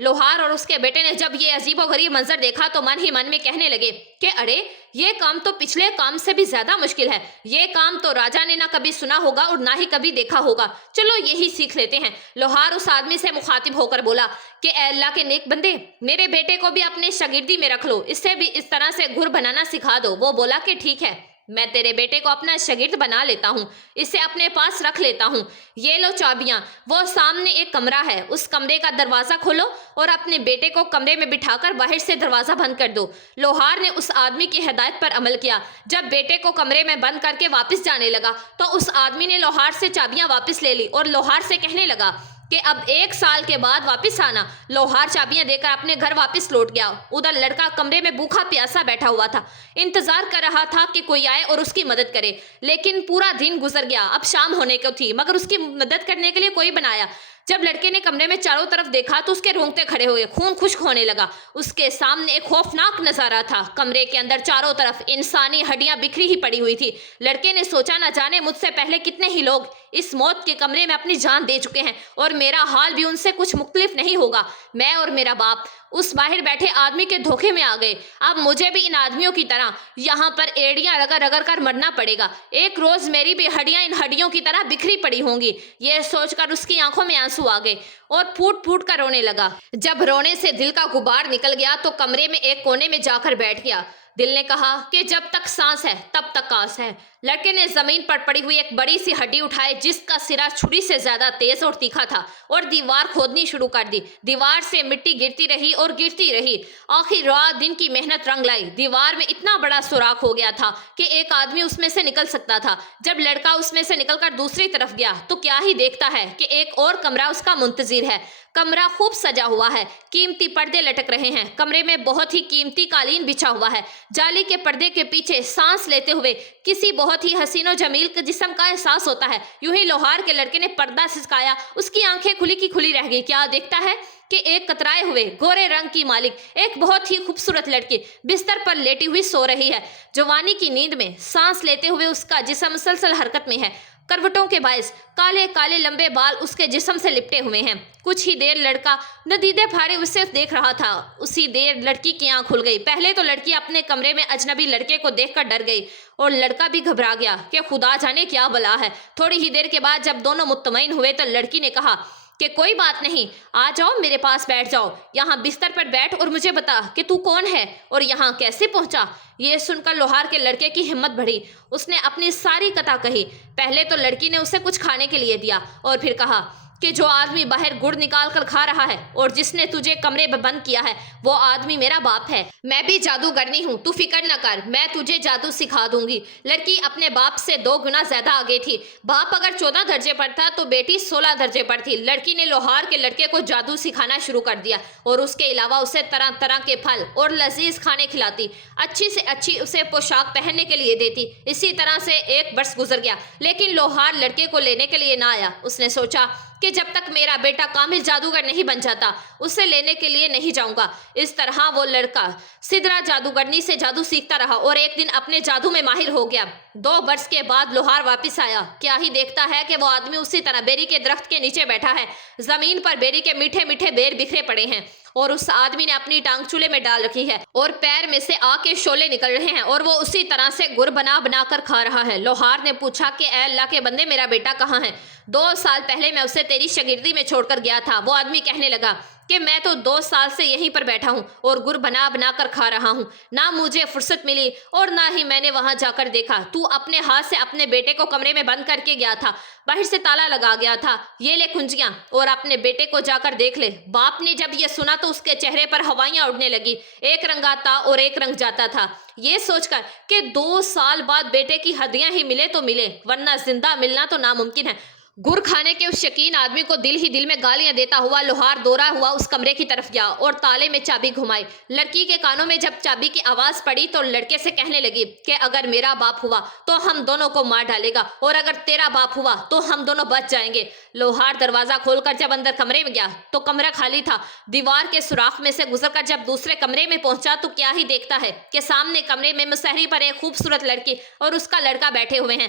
لوہار اور اس کے بیٹے نے جب یہ عجیب و غریب منظر دیکھا تو من ہی من میں کہنے لگے کہ ارے یہ کام تو پچھلے کام سے بھی زیادہ مشکل ہے، یہ کام تو راجا نے نہ کبھی سنا ہوگا اور نہ ہی کبھی دیکھا ہوگا، چلو یہی سیکھ لیتے ہیں۔ لوہار اس آدمی سے مخاطب ہو کر بولا کہ اے اللہ کے نیک بندے، میرے بیٹے کو بھی اپنے شاگردی میں رکھ لو، اس سے بھی اس طرح سے گھر بنانا سکھا دو۔ وہ بولا کہ ٹھیک ہے، میں تیرے بیٹے کو اپنا شاگرد بنا لیتا ہوں، اسے اپنے پاس رکھ لیتا ہوں، یہ لو چابیاں، وہ سامنے ایک کمرہ ہے، اس کمرے کا دروازہ کھولو اور اپنے بیٹے کو کمرے میں بٹھا کر باہر سے دروازہ بند کر دو۔ لوہار نے اس آدمی کی ہدایت پر عمل کیا۔ جب بیٹے کو کمرے میں بند کر کے واپس جانے لگا تو اس آدمی نے لوہار سے چابیاں واپس لے لی اور لوہار سے کہنے لگا کہ اب 1 سال کے بعد واپس آنا۔ لوہار چابیاں دے کر اپنے گھر واپس لوٹ گیا۔ ادھر لڑکا کمرے میں بھوکا پیاسا بیٹھا ہوا تھا، انتظار کر رہا تھا کہ کوئی آئے اور اس کی مدد کرے، لیکن پورا دن گزر گیا، اب شام ہونے کو تھی مگر اس کی مدد کرنے کے لیے کوئی بنایا۔ جب لڑکے نے کمرے میں چاروں طرف دیکھا تو اس کے رونگٹے کھڑے ہوئے، خون خشک ہونے لگا۔ اس کے سامنے ایک خوفناک نظارہ تھا، کمرے کے اندر چاروں طرف انسانی ہڈیاں بکھری ہی پڑی ہوئی تھی۔ لڑکے نے سوچا نہ جانے مجھ سے پہلے کتنے ہی لوگ اس موت کے کمرے میں اپنی جان دے چکے ہیں اور میرا حال بھی ان سے کچھ مختلف نہیں ہوگا۔ میں اور میرا باپ اس باہر بیٹھے آدمی کے دھوکے میں آ گئے، اب مجھے بھی ان آدمیوں کی طرح یہاں پر ایڑیاں رگڑ رگڑ کر مرنا پڑے گا، ایک روز میری بھی ہڈیاں ان ہڈیوں کی طرح بکھری پڑی ہوں گی۔ یہ سوچ کر اس کی آنکھوں میں آنسو آ گئے اور پھوٹ پھوٹ کر رونے لگا۔ جب رونے سے دل کا غبار نکل گیا تو کمرے میں ایک کونے میں جا کر بیٹھ گیا۔ دل نے کہا کہ جب تک سانس ہے تب تک آس ہے۔ لڑکے نے زمین پر پڑی ہوئی ایک بڑی سی ہڈی اٹھائی جس کا سرا چھری سے زیادہ تیز اور تیکھا تھا اور دیوار کھودنی شروع کر دی۔ دیوار سے مٹی گرتی رہی اور گرتی رہی، آخر رات دن کی محنت رنگ لائی۔ دیوار میں اتنا بڑا سوراخ ہو گیا تھا کہ ایک آدمی اس میں سے نکل سکتا تھا۔ جب لڑکا اس میں سے نکل کر دوسری طرف گیا تو کیا ہی دیکھتا ہے کہ ایک اور کمرہ اس کا منتظر ہے۔ کمرہ خوب سجا ہوا ہے، قیمتی پردے لٹک رہے ہیں، کمرے میں بہت ہی قیمتی قالین بچھا ہوا ہے۔ جالی کے پردے کے پیچھے سانس لیتے ہوئے کسی بہت ہی حسین و جمیل کے جسم کا احساس ہوتا ہے۔ یوں ہی لوہار کے لڑکے نے پردہ سسکایا، اس کی آنکھیں کھلی کی کھلی رہ گئی۔ کیا دیکھتا ہے کہ ایک کترائے ہوئے گورے رنگ کی مالک، ایک بہت ہی خوبصورت لڑکی بستر پر لیٹی ہوئی سو رہی ہے۔ جوانی کی نیند میں سانس لیتے ہوئے اس کا جسم مسلسل حرکت میں ہے، کروٹوں کے باعث کالے کالے لمبے بال اس کے جسم سے لپٹے ہوئے ہیں۔ کچھ ہی دیر لڑکا ندیدے پھاڑے اسے دیکھ رہا تھا، اسی دیر لڑکی کی آنکھ کھل گئی۔ پہلے تو لڑکی اپنے کمرے میں اجنبی لڑکے کو دیکھ کر ڈر گئی اور لڑکا بھی گھبرا گیا کہ خدا جانے کیا بلا ہے۔ تھوڑی ہی دیر کے بعد جب دونوں مطمئن ہوئے تو لڑکی نے کہا کہ کوئی بات نہیں، آ جاؤ میرے پاس بیٹھ جاؤ، یہاں بستر پر بیٹھ اور مجھے بتا کہ تو کون ہے اور یہاں کیسے پہنچا۔ یہ سن کر لوہار کے لڑکے کی ہمت بڑھی، اس نے اپنی ساری کتھا کہی۔ پہلے تو لڑکی نے اسے کچھ کھانے کے لیے دیا اور پھر کہا کہ جو آدمی باہر گڑ نکال کر کھا رہا ہے اور جس نے تجھے کمرے میں بند کیا ہے وہ آدمی میرا باپ ہے، میں بھی جادوگرنی ہوں، تو فکر نہ کر، میں تجھے جادو سکھا دوں گی۔ لڑکی اپنے باپ سے 2 گنا زیادہ آگے تھی، باپ اگر 14 درجے پر تھا تو بیٹی 16 درجے پر تھی۔ لڑکی نے لوہار کے لڑکے کو جادو سکھانا شروع کر دیا اور اس کے علاوہ اسے طرح طرح کے پھل اور لذیذ کھانے کھلاتی، اچھی سے اچھی اسے پوشاک پہننے کے لیے دیتی۔ اسی طرح سے 1 برس گزر گیا لیکن لوہار لڑکے کو لینے کے لیے نہ آیا۔ اس نے سوچا کہ جب تک میرا بیٹا کامل جادوگر نہیں بن جاتا اسے لینے کے لیے نہیں جاؤں گا۔ اس طرح وہ لڑکا سدرا جادوگرنی سے جادو سیکھتا رہا اور ایک دن اپنے جادو میں ماہر ہو گیا۔ 2 برس کے بعد لوہار واپس آیا، کیا ہی دیکھتا ہے کہ وہ آدمی اسی طرح بیری کے درخت کے نیچے بیٹھا ہے، زمین پر بیری کے میٹھے میٹھے بیر بکھرے پڑے ہیں اور اس آدمی نے اپنی ٹانگ چولہے میں ڈال رکھی ہے اور پیر میں سے آگ کے شعلے نکل رہے ہیں اور وہ اسی طرح سے گر بنا بنا کر کھا رہا ہے۔ لوہار نے پوچھا کہ اے اللہ کے بندے میرا بیٹا کہاں ہے؟ 2 سال پہلے میں اسے تیری شاگردی میں چھوڑ کر گیا تھا۔ وہ آدمی کہنے لگا کہ میں تو 2 سال سے یہیں پر بیٹھا ہوں اور گر بنا بنا کر کھا رہا ہوں، نہ مجھے فرصت ملی اور نہ ہی میں نے وہاں جا کر دیکھا۔ تو اپنے ہاتھ سے اپنے بیٹے کو کمرے میں بند کر کے گیا تھا، باہر سے تالا لگا گیا تھا، یہ لے کنجیاں اور اپنے بیٹے کو جا کر دیکھ لے۔ باپ نے جب یہ سنا تو اس کے چہرے پر ہوائیاں اڑنے لگی، ایک رنگ آتا اور ایک رنگ جاتا تھا، یہ سوچ کر کہ 2 سال بعد بیٹے کی ہڈیاں ہی ملے تو ملے ورنہ زندہ ملنا تو ناممکن ہے۔ گر کھانے کے اس شکین آدمی کو دل ہی دل میں گالیاں دیتا ہوا لوہار دورا ہوا اس کمرے کی طرف گیا اور تالے میں چابی گھمائی۔ لڑکی کے کانوں میں جب چابی کی آواز پڑی تو لڑکے سے کہنے لگی کہ اگر میرا باپ ہوا تو ہم دونوں کو مار ڈالے گا اور اگر تیرا باپ ہوا تو ہم دونوں بچ جائیں گے۔ لوہار دروازہ کھول کر جب اندر کمرے میں گیا تو کمرہ خالی تھا۔ دیوار کے سوراخ میں سے گزر کر جب دوسرے کمرے میں پہنچا تو کیا ہی دیکھتا ہے کہ سامنے کمرے میں مسہری پر ایک خوبصورت لڑکی اور اس کا لڑکا بیٹھے ہوئے ہیں۔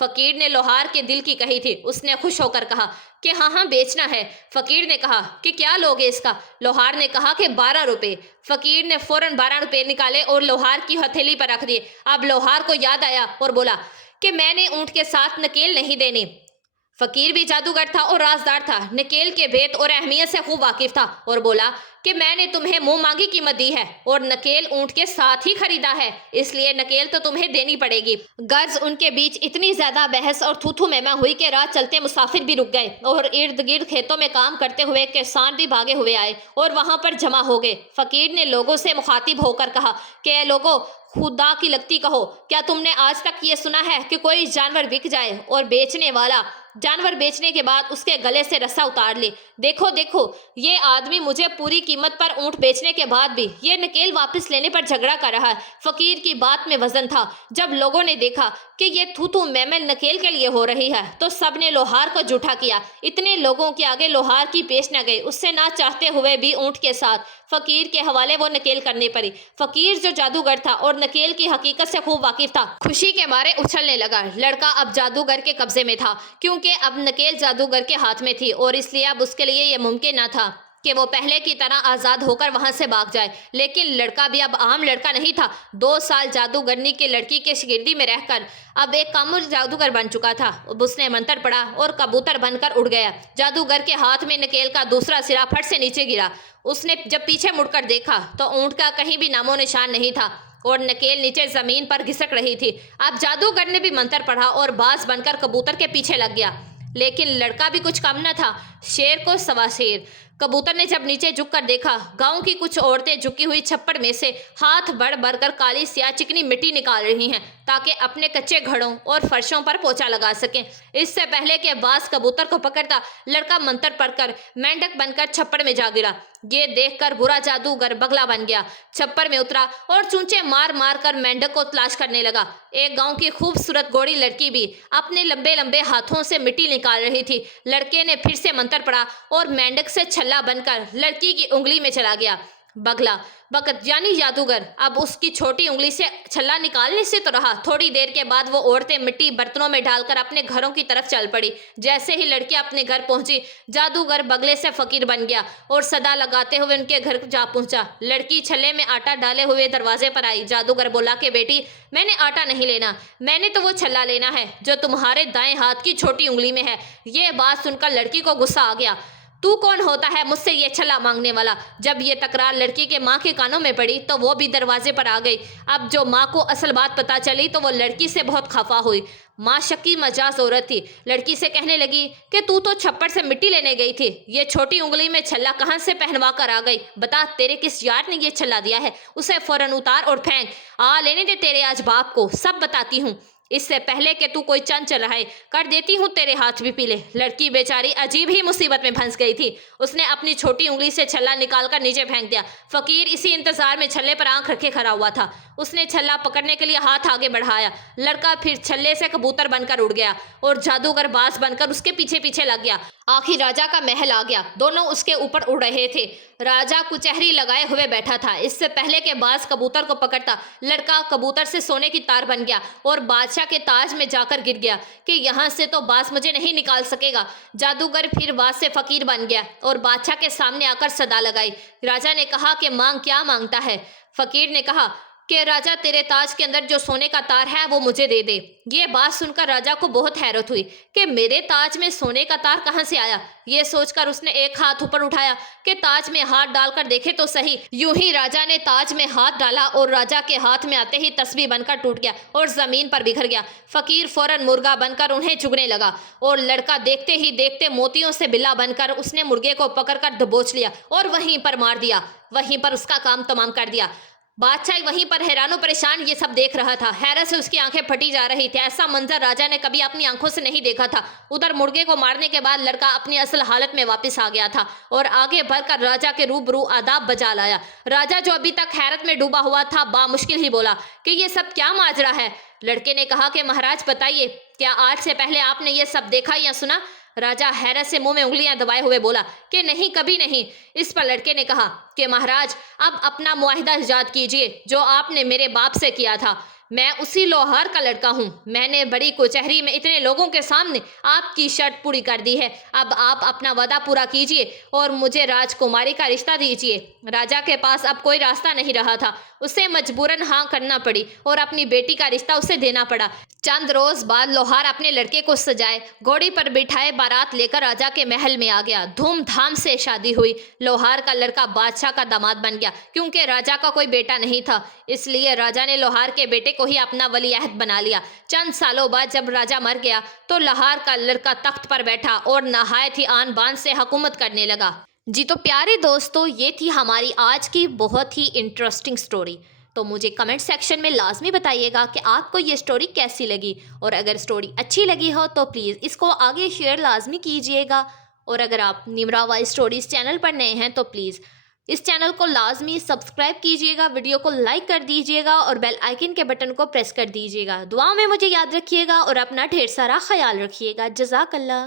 فقیر نے لوہار کے دل کی کہی تھی۔ اس نے خوش ہو کر کہا کہ ہاں ہاں بیچنا ہے۔ فقیر نے کہا کہ کیا لوگے اس کا؟ لوہار نے کہا کہ 12 روپے۔ فقیر نے فوراً 12 روپے نکالے اور لوہار کی ہتھیلی پر رکھ دیے۔ اب لوہار کو یاد آیا اور بولا کہ میں نے اونٹ کے ساتھ نکیل نہیں دینی۔ فقیر بھی جادوگر تھا اور رازدار تھا، نکیل کے بھید اور اہمیت سے خوب واقف تھا اور بولا کہ میں نے تمہیں منہ مانگی قیمت دی ہے اور نکیل اونٹ کے ساتھ ہی خریدا ہے، اس لیے نکیل تو تمہیں دینی پڑے گی۔ غرض ان کے بیچ اتنی زیادہ بحث اور تھو میمہ ہوئی کہ راہ چلتے مسافر بھی رک گئے اور ارد گرد کھیتوں میں کام کرتے ہوئے کسان بھی بھاگے ہوئے آئے اور وہاں پر جمع ہو گئے۔ فقیر نے لوگوں سے مخاطب ہو کر کہا کہ اے لوگو، خدا کی لگتی کہو، کیا تم نے آج تک یہ سنا ہے کہ کوئی جانور بک جائے اور بیچنے والا جانور بیچنے کے بعد اس کے گلے سے رسا اتار لے؟ دیکھو دیکھو، یہ آدمی مجھے پوری قیمت پر اونٹ بیچنے کے بعد بھی یہ نکیل واپس لینے پر جھگڑا کر رہا ہے۔ فقیر کی بات میں وزن تھا۔ جب لوگوں نے دیکھا کہ یہ تھو میمہ نکیل کے لیے ہو رہی ہے تو سب نے لوہار کو جھوٹا کیا۔ اتنے لوگوں کے آگے لوہار کی پیش نہ گئی، اس سے نہ چاہتے ہوئے بھی اونٹ کے ساتھ فقیر کے حوالے وہ نکیل کرنے پڑی۔ فقیر جو جادوگر تھا اور نکیل کی حقیقت سے خوب واقف تھا، خوشی کے مارے اچھلنے لگا۔ لڑکا اب جادوگر کے قبضے میں تھا، کیونکہ اب نکیل جادوگر کے ہاتھ میں تھی اور اس لیے اب اس کے لیے یہ ممکن نہ تھا کہ وہ پہلے کی طرح آزاد ہو کر وہاں سے بھاگ جائے۔ لیکن لڑکا بھی اب عام لڑکا نہیں تھا۔ 2 سال جادوگرنی کی لڑکی کے شاگردی میں رہ کر اب ایک کامل جادوگر بن چکا تھا۔ اب اس نے منتر پڑھا اور کبوتر بن کر اڑ گیا۔ جادوگر کے ہاتھ میں نکیل کا دوسرا سرا پھٹ سے نیچے گرا۔ اس نے جب پیچھے مڑ کر دیکھا تو اونٹ کا کہیں بھی نام و نشان نہیں تھا اور نکیل نیچے زمین پر گھسٹ رہی تھی۔ اب جادوگر نے بھی منتر پڑھا اور باز بن کر کبوتر کے پیچھے لگ گیا۔ لیکن لڑکا بھی کچھ کم نہ تھا، شیر کو سوا شیر۔ کبوتر نے جب نیچے جھک کر دیکھا، گاؤں کی کچھ عورتیں جھکی ہوئی چھپڑ میں سے ہاتھ بڑھ بڑھ کر کالی سیاہ چکنی مٹی نکال رہی ہیں تاکہ اپنے کچے گھڑوں اور فرشوں پر پوچھا لگا سکیں۔ اس سے پہلے کہ باز کبوتر کو پکڑتا، لڑکا منتر پڑھ کر مینڈک بن کر چھپڑ میں جا گرا۔ یہ دیکھ کر برا جادوگر بگلا بن گیا، چھپر میں اترا اور چونچے مار مار کر مینڈک کو تلاش کرنے لگا۔ ایک گاؤں کی خوبصورت گوری لڑکی بھی اپنے لمبے لمبے ہاتھوں سے مٹی نکال رہی تھی۔ لڑکے نے پھر سے منتر پڑھا اور مینڈک سے چھلا بن کر لڑکی کی انگلی میں چلا گیا۔ بگلا بکت یعنی جادوگر اب اس کی چھوٹی انگلی سے چھلا نکالنے سے تو رہا، تھوڑی دیر کے بعد وہ عورتیں مٹی برتنوں میں ڈال کر اپنے گھروں کی طرف چل پڑی۔ جیسے ہی لڑکی اپنے گھر پہنچی، جادوگر بگلے سے فقیر بن گیا اور صدا لگاتے ہوئے ان کے گھر جا پہنچا۔ لڑکی چھلے میں آٹا ڈالے ہوئے دروازے پر آئی۔ جادوگر بولا کہ بیٹی، میں نے آٹا نہیں لینا، میں نے تو وہ چھلا لینا ہے جو تمہارے دائیں ہاتھ کی چھوٹی انگلی میں ہے۔ یہ بات سن کر لڑکی کو غصہ آ گیا۔ تو کون ہوتا ہے مجھ سے یہ چھلا مانگنے والا؟ جب یہ تکرار لڑکی کے ماں کے کانوں میں پڑی تو وہ بھی دروازے پر آ گئی۔ اب جو ماں کو اصل بات پتہ چلی تو وہ لڑکی سے بہت خفا ہوئی۔ ماں شکی مجاز عورت تھی، لڑکی سے کہنے لگی کہ تو چھپڑ سے مٹی لینے گئی تھی، یہ چھوٹی انگلی میں چھلا کہاں سے پہنوا کر آ گئی؟ بتا، تیرے کس یار نے یہ چھلا دیا ہے؟ اسے فوراً اتار اور پھینک۔ لینے دے تیرے آج باپ کو، سب بتاتی ہوں، اس سے پہلے کہ تو کوئی چند چڑھائے، کر دیتی ہوں تیرے ہاتھ بھی پیلے۔ لڑکی بیچاری عجیب ہی مصیبت میں پھنس گئی تھی۔ اس نے اپنی چھوٹی انگلی سے چھلا نکال کر نیچے پھینک دیا۔ فقیر اسی انتظار میں چھلے پر آنکھ رکھے کھڑا ہوا تھا۔ اس نے چھلا پکڑنے کے لیے ہاتھ آگے بڑھایا۔ لڑکا پھر چھلے سے کبوتر بن کر اڑ گیا اور جادوگر باز بن کر اس کے پیچھے پیچھے لگ گیا۔ آخر راجا کا محل آ گیا، دونوں اس کے اوپر اڑ رہے تھے۔ راجا کچہری لگائے ہوئے بیٹھا تھا۔ اس سے پہلے کہ باز کبوتر کو پکڑتا، لڑکا کبوتر سے سونے کی تار بن گیا اور بادشاہ کے تاج میں جا کر گر گیا کہ یہاں سے تو باز مجھے نہیں نکال سکے گا۔ جادوگر پھر باز سے فقیر بن گیا اور بادشاہ کے سامنے آ کر صدا لگائی۔ راجا نے کہا کہ مانگ، کیا مانگتا ہے؟ فقیر نے کہا کہ راجا، تیرے تاج کے اندر جو سونے کا تار ہے وہ مجھے دے دے۔ یہ بات سن کر راجا کو بہت حیرت ہوئی کہ میرے تاج میں سونے کا تار کہاں سے آیا؟ یہ سوچ کر اس نے ایک ہاتھ اوپر اٹھایا کہ تاج میں ہاتھ ڈال کر دیکھے تو صحیح۔ یوں ہی راجا نے تاج میں ہاتھ ڈالا اور راجا کے ہاتھ میں آتے ہی تسبیح بن کر ٹوٹ گیا اور زمین پر بکھر گیا۔ فقیر فوراً مرغا بن کر انہیں چگنے لگا اور لڑکا دیکھتے ہی دیکھتے موتیوں سے بلا بن کر اس نے مرغے کو پکڑ کر دبوچ لیا اور وہیں پر مار دیا، وہیں پر اس کا کام تمام کر دیا۔ بادشاہ وہیں پر حیران و پریشان یہ سب دیکھ رہا تھا۔ حیرت سے اس کی آنکھیں پھٹی جا رہی تھی۔ ایسا منظر راجا نے کبھی اپنی آنکھوں سے نہیں دیکھا تھا۔ ادھر مرغے کو مارنے کے بعد لڑکا اپنی اصل حالت میں واپس آ گیا تھا اور آگے بڑھ کر راجا کے روبرو آداب بجا لایا۔ راجا جو ابھی تک حیرت میں ڈوبا ہوا تھا بامشکل ہی بولا کہ یہ سب کیا ماجرا ہے؟ لڑکے نے کہا کہ مہاراج بتائیے، کیا آج سے پہلے آپ نے یہ سب دیکھا یا سنا؟ راجا حیرت سے منہ میں انگلیاں دبائے ہوئے بولا کہ نہیں، کبھی نہیں۔ اس پر لڑکے نے کہا کہ مہاراج اب اپنا معاہدہ ایجاد کیجیے جو آپ نے میرے باپ سے کیا تھا۔ میں اسی لوہار کا لڑکا ہوں. میں نے بڑی کچہری میں اتنے لوگوں کے سامنے آپ کی شرط پوری کر دی ہے. اب آپ اپنا وعدہ پورا کیجئے اور مجھے راجکماری کا رشتہ دیجئے. راجا کے پاس اب کوئی راستہ نہیں رہا تھا. اسے مجبوراً ہاں کرنا پڑی اور اپنی بیٹی کا رشتہ اسے دینا پڑا. چند روز بعد لوہار اپنے لڑکے کو سجائے گھوڑی پر بٹھائے بارات لے کر راجا کے محل میں آ گیا. دھوم دھام سے شادی ہوئی. لوہار کا لڑکا بادشاہ کا داماد بن گیا. کیونکہ راجا کا کوئی بیٹا نہیں تھا اس لیے راجا نے لوہار کے بیٹے کو ہی اپنا ولی عہد بنا لیا. چند سالوں بعد جب راجا مر گیا تو لوہار کا لڑکا تخت پر بیٹھا اور نہایت ہی آن بان سے حکومت کرنے لگا. جی تو پیارے دوستو، یہ تھی ہماری آج کی بہت ہی انٹرسٹنگ سٹوری. تو مجھے کمنٹ سیکشن میں لازمی بتائیے گا کہ آپ کو یہ سٹوری کیسی لگی، اور اگر سٹوری اچھی لگی ہو تو پلیز اس کو آگے شیئر لازمی کیجئے گا. اور اگر آپ نیمرا وائز سٹوریز چینل پر نئے ہیں تو پلیز اس چینل کو لازمی سبسکرائب کیجئے گا، ویڈیو کو لائک کر دیجئے گا اور بیل آئیکن کے بٹن کو پریس کر دیجئے گا. دعا میں مجھے یاد رکھیے گا اور اپنا ڈھیر سارا خیال رکھیے گا. جزاک اللہ.